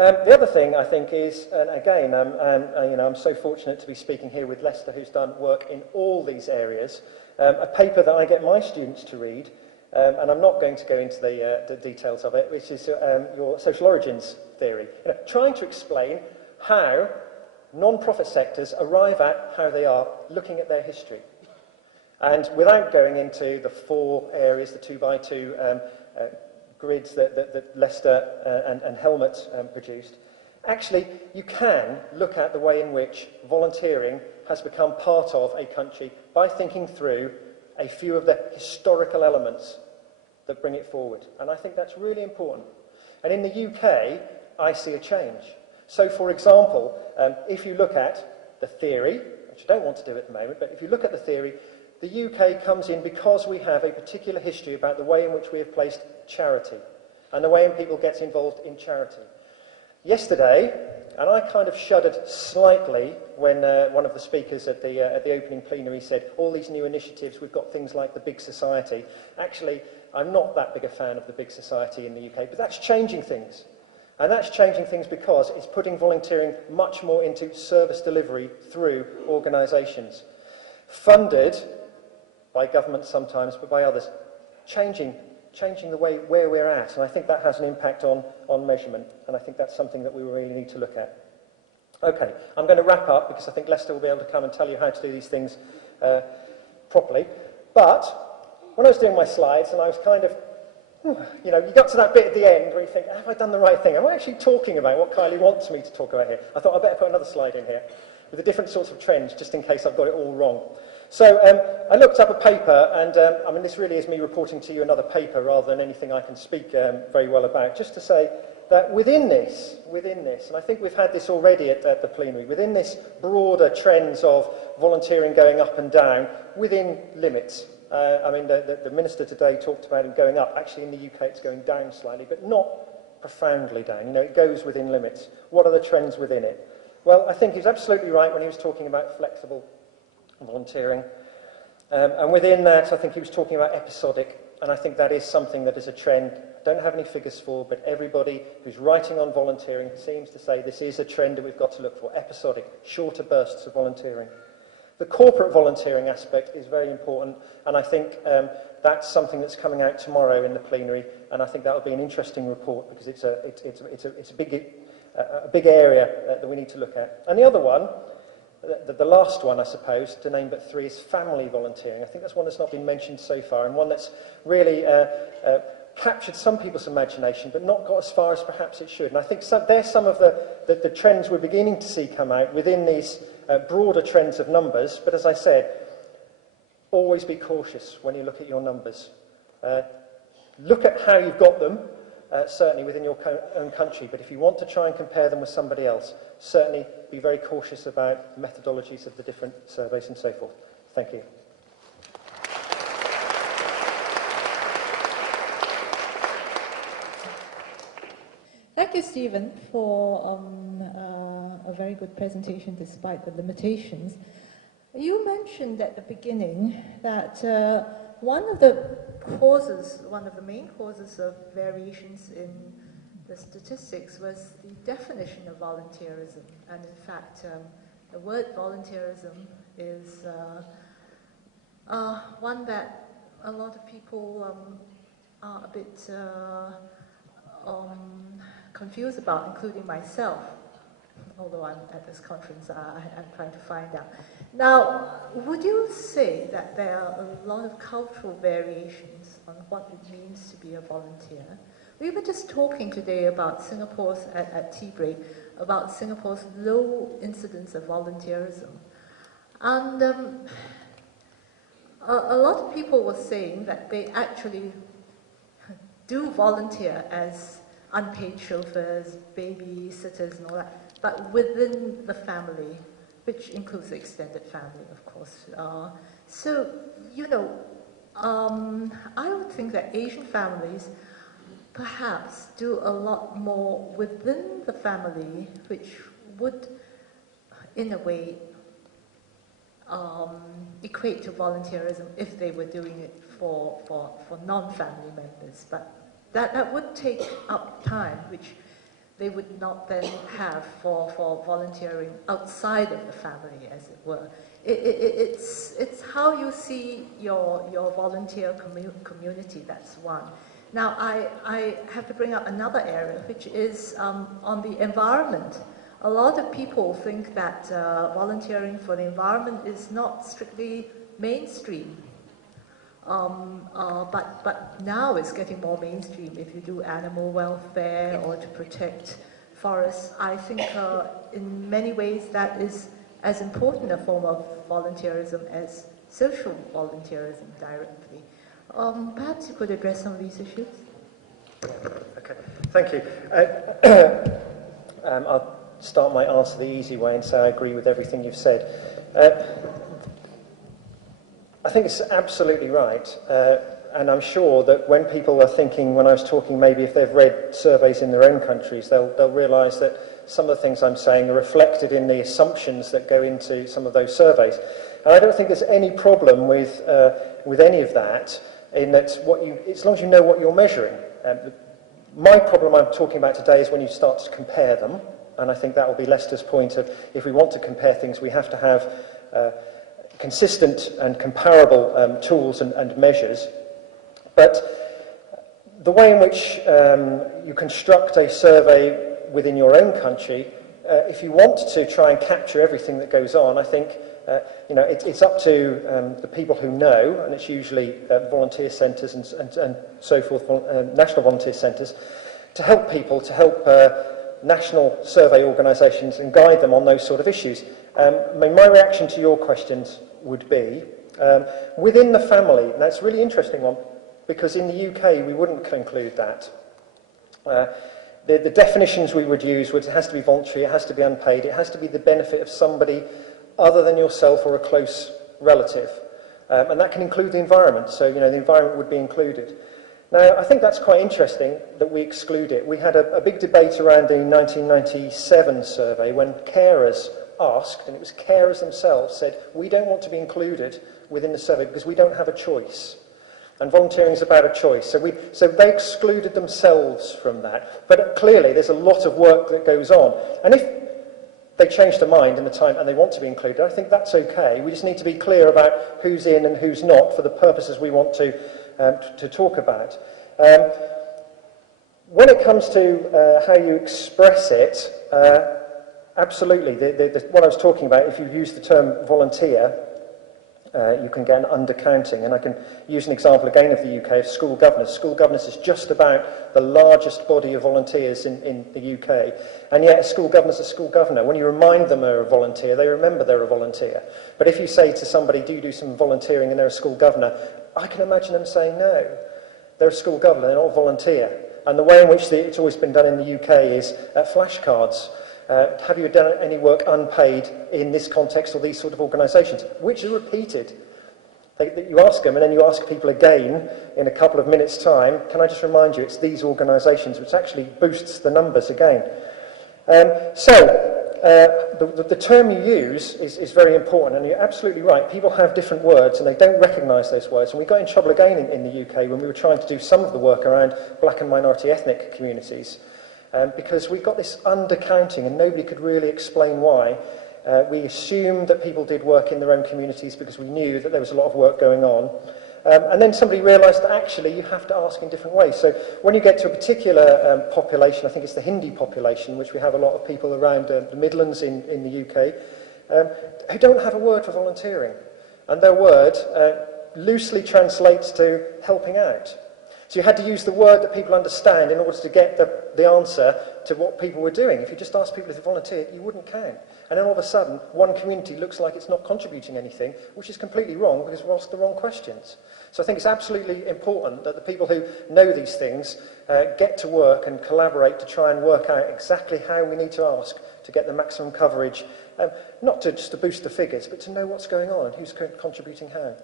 The other thing I think is, and again, I'm so fortunate to be speaking here with Lester, who's done work in all these areas. A paper that I get my students to read, and I'm not going to go into the details of it, which is your social origins theory, trying to explain how non-profit sectors arrive at how they are, looking at their history. And without going into the 4 areas, the 2x2 grids that Lester and Howlett produced, actually you can look at the way in which volunteering has become part of a country by thinking through a few of the historical elements that bring it forward. And I think that's really important. And in the UK, I see a change. So, for example, if you look at the theory, which I don't want to do at the moment, but if you look at the theory, the UK comes in because we have a particular history about the way in which we have placed charity and the way in people get involved in charity. Yesterday, and I kind of shuddered slightly when one of the speakers at the opening plenary said, all these new initiatives, we've got things like the Big Society. Actually, I'm not that big a fan of the Big Society in the UK, but that's changing things. And that's changing things because it's putting volunteering much more into service delivery through organisations. Funded by government sometimes, but by others, changing the way where we're at. And I think that has an impact on measurement, and I think that's something that we really need to look at. Okay, I'm going to wrap up because I think Lester will be able to come and tell you how to do these things properly. But when I was doing my slides, and I was kind of, you got to that bit at the end where you think, have I done the right thing? Am I actually talking about what Kylie wants me to talk about here? I thought I'd better put another slide in here with the different sorts of trends, just in case I've got it all wrong. So I looked up a paper, and this really is me reporting to you another paper rather than anything I can speak very well about, just to say that within this, and I think we've had this already at the plenary, within this broader trends of volunteering going up and down, within limits. The Minister today talked about it going up. Actually, in the UK, it's going down slightly, but not profoundly down. It goes within limits. What are the trends within it? Well, I think he's absolutely right when he was talking about flexible volunteering. And within that, I think he was talking about episodic, and I think that is something that is a trend. I don't have any figures for, but everybody who's writing on volunteering seems to say this is a trend that we've got to look for, episodic, shorter bursts of volunteering. The corporate volunteering aspect is very important, and I think that's something that's coming out tomorrow in the plenary, and I think that will be an interesting report because it's a big area that we need to look at. And the other one, the last one, I suppose, to name but 3, is family volunteering. I think that's one that's not been mentioned so far, and one that's really captured some people's imagination, but not got as far as perhaps it should. And I think there's some of the trends we're beginning to see come out within these broader trends of numbers. But as I said, always be cautious when you look at your numbers. Look at how you've got them, certainly within your own country, but if you want to try and compare them with somebody else, certainly be very cautious about the methodologies of the different surveys and so forth. Thank you. Thank you, Stephen, for a very good presentation despite the limitations. You mentioned at the beginning that one of the main causes of variations in the statistics was the definition of volunteerism. And in fact, the word volunteerism is one that a lot of people are a bit confused about, including myself, although I'm at this conference, I'm trying to find out. Now, would you say that there are a lot of cultural variations on what it means to be a volunteer? We were just talking today about Singapore's, at tea break, about Singapore's low incidence of volunteerism. And a lot of people were saying that they actually do volunteer as unpaid chauffeurs, babysitters and all that, but within the family, which includes the extended family, of course. I would think that Asian families perhaps do a lot more within the family, which would, in a way, equate to volunteerism if they were doing it for non-family members. But that would take up time, which they would not then have for volunteering outside of the family, as it were. It's how you see your volunteer community, that's one. Now, I have to bring up another area, which is on the environment. A lot of people think that volunteering for the environment is not strictly mainstream. But now it's getting more mainstream. If you do animal welfare or to protect forests, I think in many ways that is as important a form of volunteerism as social volunteerism directly. Perhaps you could address some of these issues. Okay, thank you. I'll start my answer the easy way and say I agree with everything you've said. I think it's absolutely right, and I'm sure that when people are thinking, when I was talking, maybe if they've read surveys in their own countries, they'll realise that some of the things I'm saying are reflected in the assumptions that go into some of those surveys. And I don't think there's any problem with any of that, in that as long as you know what you're measuring. My problem I'm talking about today is when you start to compare them, and I think that will be Lester's point of, if we want to compare things, we have to have consistent and comparable tools and measures. But the way in which you construct a survey within your own country, if you want to try and capture everything that goes on, I think it's up to the people who know, and it's usually volunteer centres and so forth, national volunteer centres, to help people, to help national survey organisations and guide them on those sort of issues. My reaction to your questions would be, within the family, and that's a really interesting one, because in the UK we wouldn't conclude that. The definitions we would use would, it has to be voluntary, it has to be unpaid, it has to be the benefit of somebody other than yourself or a close relative. And that can include the environment, so the environment would be included. Now, I think that's quite interesting that we exclude it. We had a big debate around the 1997 survey when carers asked, and it was carers themselves said, we don't want to be included within the survey because we don't have a choice. And volunteering is about a choice. So they excluded themselves from that. But clearly there's a lot of work that goes on. And if they change their mind in the time and they want to be included, I think that's okay. We just need to be clear about who's in and who's not for the purposes we want to talk about. When it comes to how you express it, absolutely. What I was talking about, if you use the term volunteer, you can get an undercounting. And I can use an example again of the UK of school governors. School governors is just about the largest body of volunteers in the UK. And yet a school governor is a school governor. When you remind them they're a volunteer, they remember they're a volunteer. But if you say to somebody, do you do some volunteering and they're a school governor, I can imagine them saying, no, they're a school governor, they're not a volunteer. And the way in which it's always been done in the UK is flashcards. Have you done any work unpaid in this context or these sort of organisations? Which are repeated. You ask them and then you ask people again in a couple of minutes' time, can I just remind you, it's these organisations, which actually boosts the numbers again. The term you use is very important, and you're absolutely right. People have different words and they don't recognise those words. And we got in trouble again in the UK when we were trying to do some of the work around black and minority ethnic communities. Because we got this undercounting and nobody could really explain why. We assumed that people did work in their own communities because we knew that there was a lot of work going on. And then somebody realised that actually you have to ask in different ways. So when you get to a particular population, I think it's the Hindi population, which we have a lot of people around the Midlands in the UK, who don't have a word for volunteering. And their word loosely translates to helping out. So you had to use the word that people understand in order to get the answer to what people were doing. If you just asked people if they volunteered, you wouldn't count. And then all of a sudden, one community looks like it's not contributing anything, which is completely wrong because we asked the wrong questions. So I think it's absolutely important that the people who know these things get to work and collaborate to try and work out exactly how we need to ask to get the maximum coverage, not just to boost the figures, but to know what's going on and who's contributing how.